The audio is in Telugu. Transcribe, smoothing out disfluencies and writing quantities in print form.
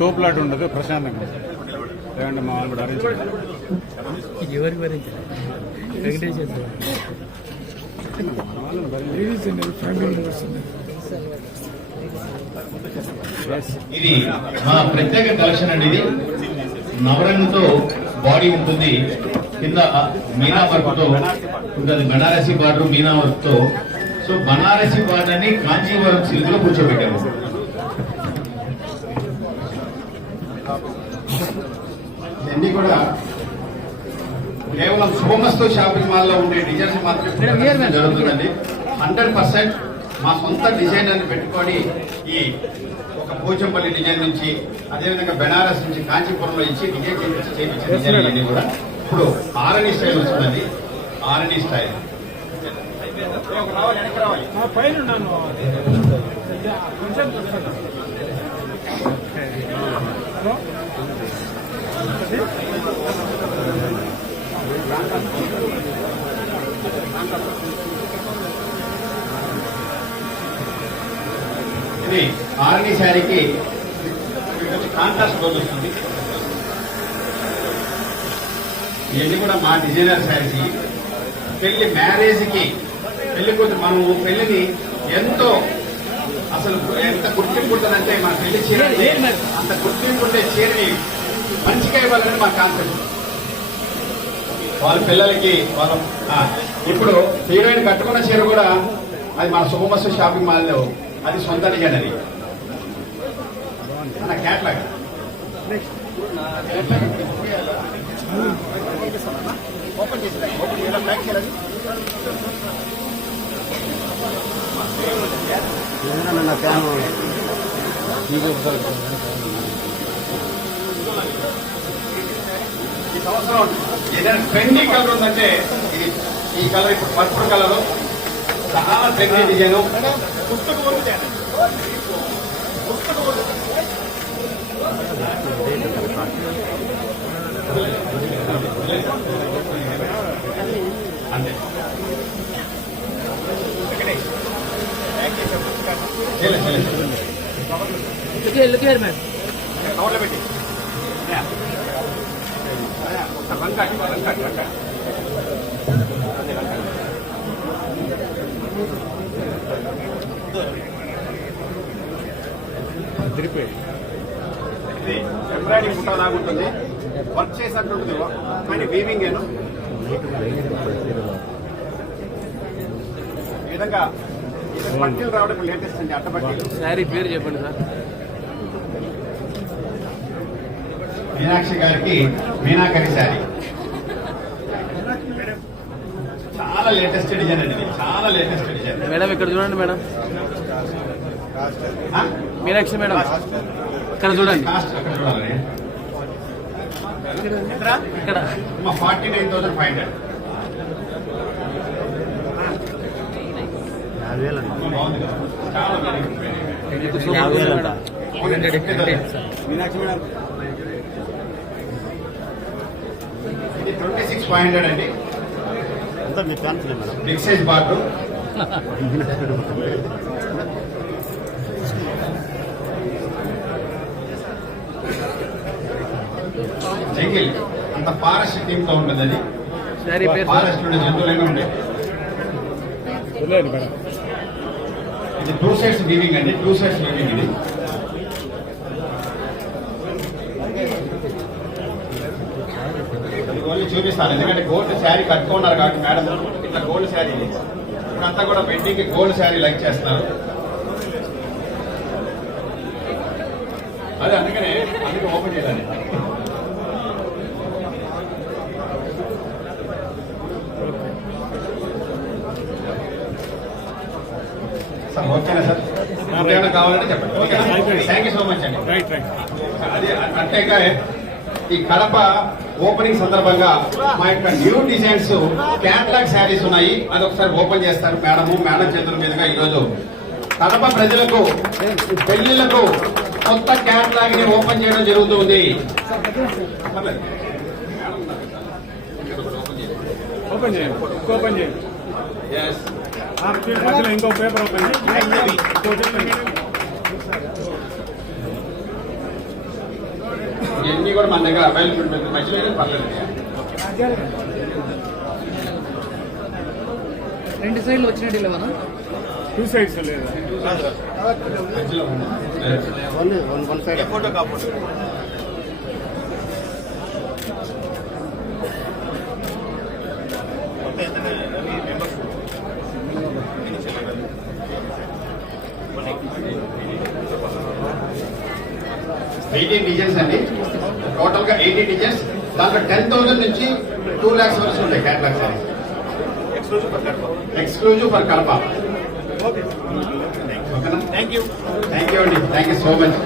తోపులాట ఉండదు, ప్రశాంతంగా లేదంటే మా వాళ్ళు కూడా అరేంజ్ ఎవరికి భరించారు వెంకటేశ్వర ఇది మా ప్రత్యేక కలెక్షన్ అండి. ఇది నవరంగుతో బాడీ ఉంటుంది, కింద మీనా వర్క్ తో ఉంటుంది, బనారసి బార్డర్ మీనా వర్క్ తో. సో బనారసి బార్డర్ ని కాంచీవరం సిల్క్ లో కూర్చోబెట్టాము. ఇవన్నీ కూడా కేవలం సోమస్తు షాపింగ్ మాల్ లో ఉండే డిజైన్స్ మాత్రమే జరుగుతుందండి. 100% మా సొంత డిజైనర్ని పెట్టుకొని ఈ ఒక పోచంపల్లి డిజైన్ నుంచి, అదేవిధంగా బెనారస్ నుంచి, కాంచీపురంలో ఇచ్చి డిజైన్ చేయించిన డిజైన్ అన్ని కూడా ఇప్పుడు ఆరణి స్టైల్ వస్తుందండి. ఆరణి స్టైల్ ఇది ఆర్మీ శారీకి కాంట్రాస్ట్ రోజు వస్తుంది. ఇవన్నీ కూడా మా డిజైనర్ శారీస్. పెళ్లి మ్యారేజ్ కి పెళ్లి కూతురు మనము పెళ్లిని ఎంతో అసలు ఎంత గుర్తింపు ఉంటుందంటే మా పెళ్లి చీర అంత గుర్తింపు ఉండే చీరని మంచిగా ఇవ్వాలని మా కాన్సెప్ట్. వాళ్ళ పిల్లలకి వాళ్ళ ఇప్పుడు హీరోయిన్ కట్టుకున్న చీర కూడా అది మన శుభమస్తు షాపింగ్ మాల్ లో అది సొంత డిజైన్. అది మన క్యాట్లాగ్ ఓపెన్ చేసి ప్యాక్ చేయాలి. ఈ సంవత్సరం ఏదైనా ట్రెండీ కలర్ ఉందంటే ఇది. ఈ కలర్ ఇప్పుడు పర్పుల్ కలర్ చాలా ట్రెండీ డిజైన్. అంతే కవర్లో పెట్టి ఎంబ్రాయిడింగ్ బుట్ట లాగుంటుంది, వర్క్ చేసినట్టు ఉంటుంది కానీ వీవింగ్ ఏను ఈ విధంగా పట్టీలు రావడం లేటెస్ట్ అండి. అట్టపట్టీలు. శారీ పేరు చెప్పండి సార్. మీనాక్షి గారికి మీనాకరి శారీ చాలా లేటెస్ట్ డిజైన్ అండి. చాలా లేటెస్ట్ డిజైన్. మేడం ఇక్కడ చూడండి మేడం, మీనాక్షి మేడం ఇక్కడ చూడండి. ఇక్కడ 49,500. మీనాక్షి మేడం ఇది 26,500 అండి. Big size border. జంగిల్ అంత ఫారెస్ట్ థీమ్ తో ఉంటుంది. అది ఫారెస్ట్ ఉండే జంతువులైనా ఉండే. ఇది 2 సైడ్స్ వీవింగ్ అండి. 2 సైడ్స్ వీవింగ్. ఇది ఓన్లీ చూపిస్తాను ఎందుకంటే గోల్డ్ శారీ కట్టుకున్నారు కాబట్టి మేడం. ఇట్లా గోల్డ్ శారీ ఇప్పుడంతా కూడా పెయింటింగ్ గోల్డ్ శారీ లైక్ చేస్తారు. అదే అందుకే ఓపెన్ చేయాలి. సార్ ఓకేనా సార్? ఇంకేమైనా కావాలంటే చెప్పండి. థ్యాంక్ యూ సో మచ్ అండి. అది అంతేగా ఈ కడప ఓపెనింగ్ సందర్భంగా మా యొక్క న్యూ డిజైన్స్ క్యాటలాగ్ శారీస్ ఉన్నాయి. అది ఒకసారి ఓపెన్ చేస్తారు మేడం చేతుల మీదుగా. ఈరోజు కడప ప్రజలకు పెళ్లిళ్లకు కొత్త క్యాటలాగ్ ని ఓపెన్ చేయడం జరుగుతుంది. ఓపెన్ చేయండి. ఇంకో పేపర్ ఓపెన్ చేయండి. ఇవన్నీ కూడా మన దగ్గర అవైలబిలిటీ ఉంది. మంచిగా పర్లేదు. రెండు సైడ్లు వచ్చినట్టు లేవనా? టూ సైడ్స్ లేదా మధ్యలో ఉంది. వన్ సైడ్ ఫోటో కాకపోతే ఎయిటీన్ డిజైన్స్ అండి. టోటల్ గా 18 డిజైన్స్. దాంట్లో 10,000 నుంచి 2 lakhs వరకు ఉంటాయి క్యాటలాగ్స్ అని. Exclusive for Kadapa. ఓకేనా? థ్యాంక్ యూ అండి. Thank you so much.